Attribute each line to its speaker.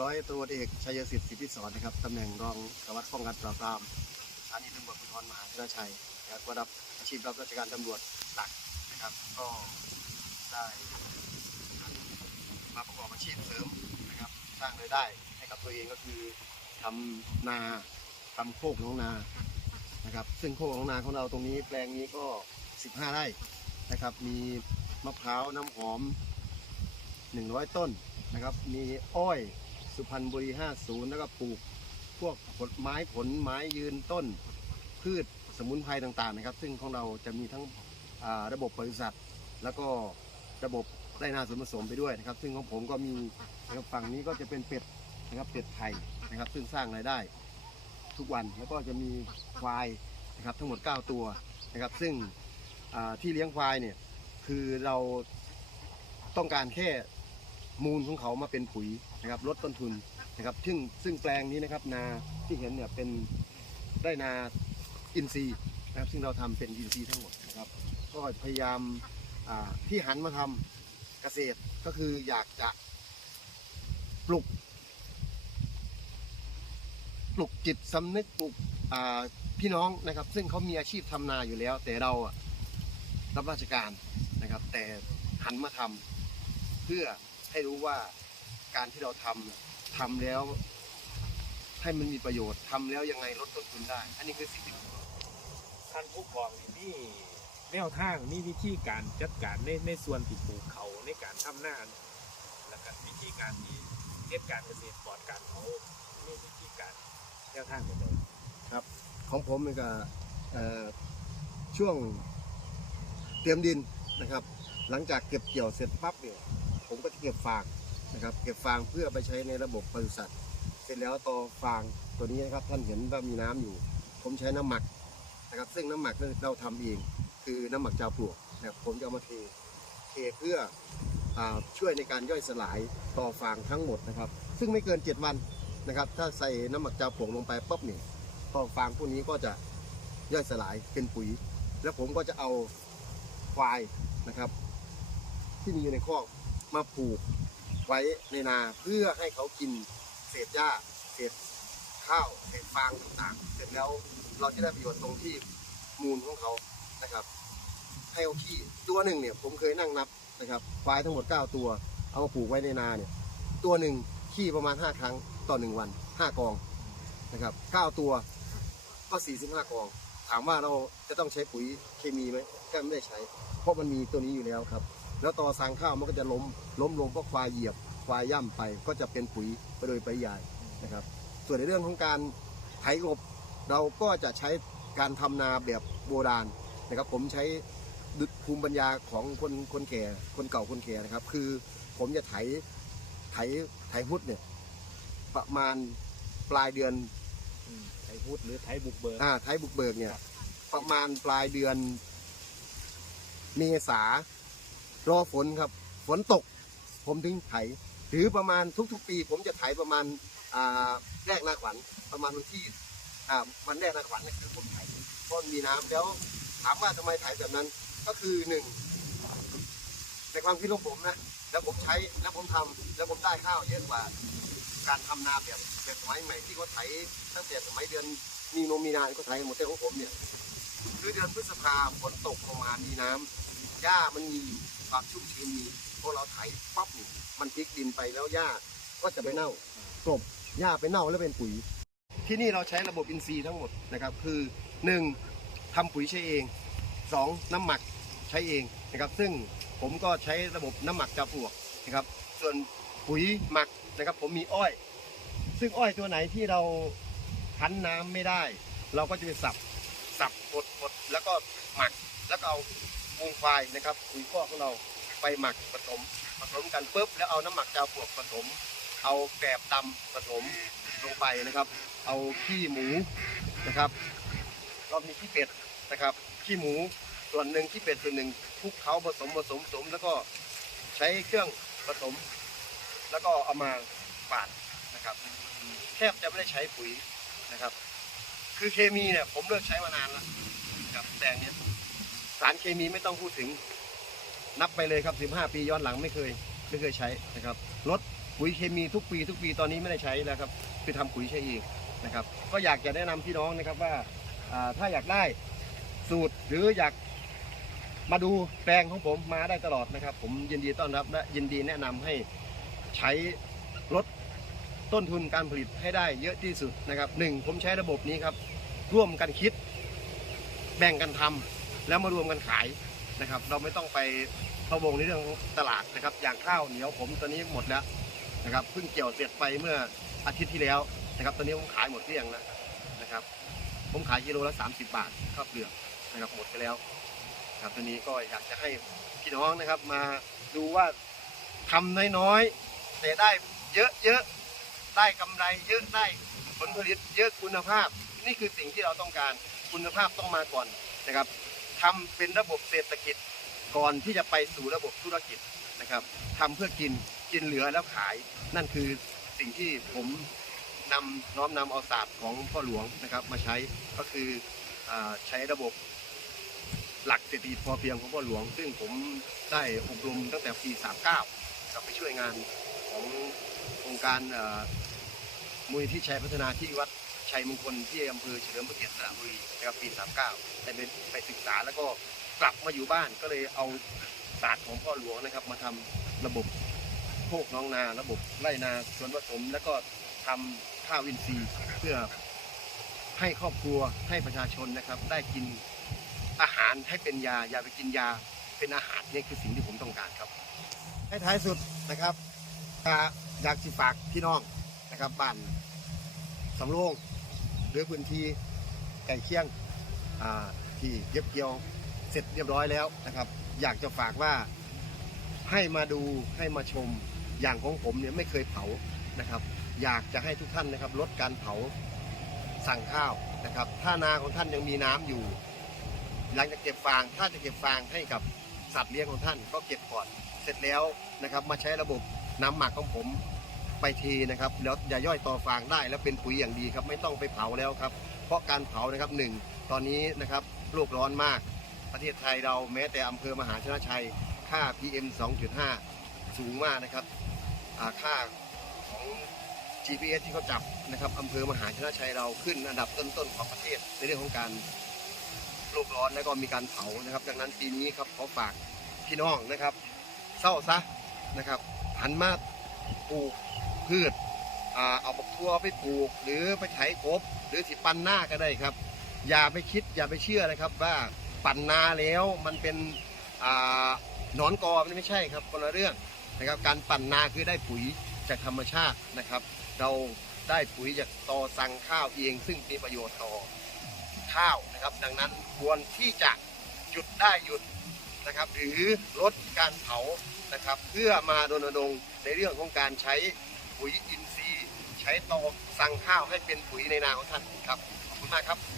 Speaker 1: ร้อยตำรวจเอกชัยสิทธิ์สิทธิศรนะครับตำแหน่งรองสารวัสดิ์ป้องกันปราบปรามสถานีตำรวจภูธรมหาชนะชัยนะครับก็รับอาชีพรับราชการตำรวจหลักนะครับ ก็ได้มาประกอบอาชีพเสริมนะครับ สร้างรายได้ให้กับตัวเองก็คือทำนาทำโคกน้องนานะครับ ซึ่งโคกน้องนาของเราตรงนี้แปลงนี้ก็ 15 ไร่นะครับ มีมะพร้าวน้ำหอม 100 ต้นนะครับ มีอ้อย สุพรรณบุรี50 แล้วก็ปลูกพวกผลไม้ผลไม้ยืนต้น พืชสมุนไพรต่างๆนะครับ ซึ่งของเราจะมีทั้งอ่าระบบบริษัทแล้วก็ระบบไรนาสวนผสมไปด้วยนะครับ ซึ่งของผมก็มีนะครับฝั่งนี้ก็จะเป็นเป็ดนะครับเป็ดไข่นะครับ ซึ่งสร้างรายได้ทุกวันแล้วก็จะมีควายนะครับทั้งหมด 9 ตัวนะครับ ซึ่งอ่าที่เลี้ยงควายเนี่ยคือเราต้องการแค่ มูลของเขามาเป็นปุ๋ยนะครับลดต้นทุนนะครับซึ่งซึ่งแปลงนี้นะครับนาที่เห็นเนี่ยเป็นไร่นาอินทรีย์นะครับซึ่งเราทำเป็นอินทรีย์ทั้งหมดนะครับก็พยายามที่หันมาทำเกษตรก็คืออยากจะปลุก ปลุกจิตสำนึกปลุกพี่น้องนะครับ ซึ่งเขามีอาชีพทำนาอยู่แล้ว แต่เราอะรับราชการนะครับ แต่หันมาทำเพื่อ ให้รู้ว่าการที่เราทำน่ะทำแล้ว ให้มันมีประโยชน์ทำแล้วยังไงลดต้นทุนได้ อันนี้คือสิ่งที่
Speaker 2: ท่านผู้กองนี่มีแนวทางมีวิธีการจัดการในในส่วนที่ปลูกเขาในการทำหน้าแล้วก็วิธีการที่เฮ็ดการเกษตรปลอดการเขามีวิธีการแนวทางแบบใด
Speaker 1: ของผมมันก็เอ่อช่วงเตรียมดินนะครับ หลังจากเก็บเกี่ยวเสร็จปั๊บเนี่ย ผมก็จะเก็บฟางนะครับ เก็บฟางเพื่อไปใช้ในระบบปศุสัตว์ เสร็จแล้วต่อฟางตัวนี้นะครับท่านเห็นว่ามีน้ำอยู่ ผมใช้น้ำหมักนะครับ ซึ่งน้ำหมักเราทำเอง คือน้ำหมักจาวปลวกนะครับผมจะเอามาเทเทเพื่ออช่วยในการย่อยสลายต่อฟางทั้งหมดนะครับ ซึ่งไม่เกิน 7 วันนะครับ ถ้าใส่น้ำหมักจาวปลวกลงไปปุ๊บเนี่ยพอฟางพวกนี้ก็จะย่อยสลายเป็นปุ๋ย แล้วผมก็จะเอาควายนะครับ ที่มีอยู่ในคอก มาผูกไว้ในนาเพื่อให้เขากินเศษหญ้าเศษข้าวเศษฟางต่างๆ เสร็จแล้วเราจะได้ประโยชน์ตรงที่มูลของเขานะครับ ให้เอาขี้ตัวหนึ่งเนี่ยผมเคยนั่งนับนะครับควายทั้งหมด 9 ตัว เอามาผูกไว้ในนาเนี่ยตัวหนึ่งขี้ประมาณ 5 ครั้งต่อหนึ่งวัน 5 กองนะครับ9ตัวก็ 45 กอง ถามว่าเราจะต้องใช้ปุ๋ยเคมีไหมก็ไม่ได้ใช้ เพราะมันมีตัวนี้อยู่แล้วครับ แล้วต่อสางข้าวมันก็จะล้มล้มลงเพราะควายเหยียบควายย่ำไป ก็จะเป็นปุ๋ยไปโดยปริยายนะครับ ส่วนในเรื่องของการไถกบเราก็จะใช้การทำนาแบบโบราณนะครับ ผมใช้ดุจภูมิปัญญาของคนคนแก่คนเก่าคนแก่นะครับ คือผมจะไถไถไถพุทธเนี่ยประมาณปลายเดือน
Speaker 2: อืมไทยพุทธหรือไทยบุกเบิก
Speaker 1: อ่าไทยบุกเบิกเนี่ย ประมาณปลายเดือนเมษา รอฝนครับ ฝนตก ผมถึงไถหรือประมาณทุกๆ ปี ผมจะไถประมาณแรกนาขวัญประมาณวันที่วันแรกนาขวัญนี่คือผมไถเพราะมีน้ำแล้วถามว่าทำไมไถแบบนั้น ก็คือหนึ่งในความคิดของผมนะแล้วผมใช้แล้วผมทำแล้วผมได้ข้าวเยอะกว่า การทำนาแบบแบบสมัยใหม่ที่เขาไถตั้งแต่สมัยเดือนมีนมมีนาเขาไถหมดแต่ของผมเนี่ยคือเดือนพฤษภาฝนตกลงมามีน้ำหญ้ามันมี ความชุ่มชื้นมีพอเราไถปั๊บนี่มันพลิกดินไปแล้วหญ้าก็จะไปเน่ากลบหญ้าไปเน่าแล้วเป็นปุ๋ย ที่นี่เราใช้ระบบอินทรีย์ทั้งหมดนะครับ คือหนึ่งทำปุ๋ยใช้เองสองน้ำหมักใช้เองนะครับ ซึ่งผมก็ใช้ระบบน้ำหมักจาปลวกนะครับ ส่วนปุ๋ยหมักนะครับ ผมมีอ้อย ซึ่งอ้อยตัวไหนที่เราคั้นน้ำไม่ได้ เราก็จะไปสับสับบดบดแล้วก็หมักแล้วก็เอา มูลควายนะครับปุ๋ยคอกของเราไปหมักผสมผสมกันปุ๊บแล้วเอาน้ำหมักจาวปลวกผสม เอาแกลบดำผสมลงไปนะครับ เอาขี้หมูนะครับเรามีขี้เป็ดนะครับขี้หมูส่วนหนึ่งขี้เป็ดส่วนหนึ่งคลุกเขาผสมผสมผสม แล้วก็ใช้เครื่องผสม แล้วก็เอามาฝาดนะครับ แทบจะไม่ได้ใช้ปุ๋ยนะครับ คือเคมีเนี่ยผมเลิกใช้มานานแล้วนะครับแต่อันเนี้ย สารเคมีไม่ต้องพูดถึง นับไปเลยครับ 15 ปีย้อนหลังไม่เคย ไม่เคยใช้นะครับลดปุ๋ยเคมีทุกปีทุกปีตอนนี้ไม่ได้ใช้แล้วครับคือทำปุ๋ยใช้เองนะครับ ก็อยากจะแนะนำพี่น้องนะครับว่าอ่าถ้าอยากได้สูตรหรืออยากมาดูแปลงของผมมาได้ตลอดนะครับ ผมยินดีต้อนรับและยินดีแนะนำให้ใช้ลดต้นทุนการผลิตให้ได้เยอะที่สุดนะครับหนึ่งผมใช้ระบบนี้ครับ ร่วมกันคิด แบ่งกันทำ แล้วมารวมกันขายนะครับ เราไม่ต้องไปพะวงในเรื่องตลาดนะครับ อย่างข้าวเหนียวผมตอนนี้หมดแล้วนะครับเพิ่งเกี่ยวเสร็จไปเมื่ออาทิตย์ที่แล้วนะครับ ตอนนี้ผมขายหมดเกลี้ยงแล้วนะครับ ผมขายกิโลละ 30 บาทข้าวเปลือกนะครับหมดไปแล้วครับตอนนี้ก็อยากจะให้พี่น้องนะครับมาดูว่าทำน้อยๆแต่ได้เยอะๆได้กำไรเยอะได้ผลผลิตเยอะคุณภาพ นี่คือสิ่งที่เราต้องการคุณภาพต้องมาก่อนนะครับ ทำเป็นระบบเศรษฐกิจก่อนที่จะไปสู่ระบบธุรกิจนะครับทำเพื่อกินกินเหลือแล้วขาย นั่นคือสิ่งที่ผมนำน้อมนำเอาศาสตร์ของพ่อหลวงนะครับ มาใช้ก็คืออใช้ระบบหลักเศรษฐกิจพอเพียงของพ่อหลวง ซึ่งผมได้อบรมตั้งแต่ปี 39กับไปช่วยงานของโครงการ มูลที่ชัยพัฒนาที่วัดชัยมงคลที่อำเภอเฉลิมพระเกียรติสระบุรีนะครับปี 39แต่เป็นไปศึกษาแล้วก็กลับมาอยู่บ้านก็เลยเอาศาสตร์ของพ่อหลวงนะครับ มาทำระบบโคกน้องนาระบบไร่นาสวนผสม แล้วก็ทำข้าวอินทรีย์เพื่อให้ครอบครัวให้ประชาชนนะครับ ได้กินอาหารให้เป็นยาอย่าไปกินยาเป็นอาหารนี่คือสิ่งที่ผมต้องการครับให้ท้ายสุดนะครับอยากสิฝากพี่น้อง นะครับบ้านสำโรงหรือพื้นที่ใกล้เคียงที่เก็บเกี่ยวเสร็จเรียบร้อยแล้วนะครับ อยากจะฝากว่าให้มาดูให้มาชมอย่างของผมเนี่ยไม่เคยเผานะครับ อยากจะให้ทุกท่านนะครับ ลดการเผาสั่งข้าวนะครับ ถ้านาของท่านยังมีน้ำอยู่ หลังจากเก็บฟางถ้าจะเก็บฟางให้กับสัตว์เลี้ยงของท่านก็เก็บก่อน เสร็จแล้วนะครับ มาใช้ระบบน้ำหมักของผม ไปทีนะครับแล้วอย่าย่อยต่อฟางได้ แล้วเป็นปุ๋ยอย่างดีครับไม่ต้องไปเผาแล้วครับ เพราะการเผานะครับหนึ่งตอนนี้นะครับโลกร้อนมาก ประเทศไทยเราแม้แต่อำเภอมหาชนะชัย ค่า PM 2.5 สูงมากนะครับค่าของ GPS ที่เขาจับนะครับอำเภอมหาชนะชัยเราขึ้นอันดับต้นๆของประเทศในเรื่องของการโลกร้อนแล้วก็มีการเผานะครับ ดังนั้นปีนี้ครับขอฝากพี่น้องนะครับ เศร้าซะนะครับหันมาปลูก พืชอ่าเอาบักทั่วไปปลูก หรือไปไถกบ หรือสิปันหน้าก็ได้ครับ อย่าไปคิดอย่าไปเชื่อนะครับว่าปั่นนาแล้วมันเป็นอ่าหนอนกอมันไม่ใช่ครับคนละเรื่องนะครับการปั่นนาคือได้ปุ๋ยจากธรรมชาตินะครับ เราได้ปุ๋ยจากตอสั่งข้าวเอง ซึ่งมีประโยชน์ต่อข้าวนะครับ ดังนั้นควรที่จะหยุดได้หยุดนะครับ หรือลดการเผานะครับ เพื่อมารณรงค์ในเรื่องของการใช้ ปุ๋ยอินทรีย์ ใช้ตอสั่งข้าวให้เป็นปุ๋ยในนาของท่านครับ ขอบคุณมากครับสวัสดีครับ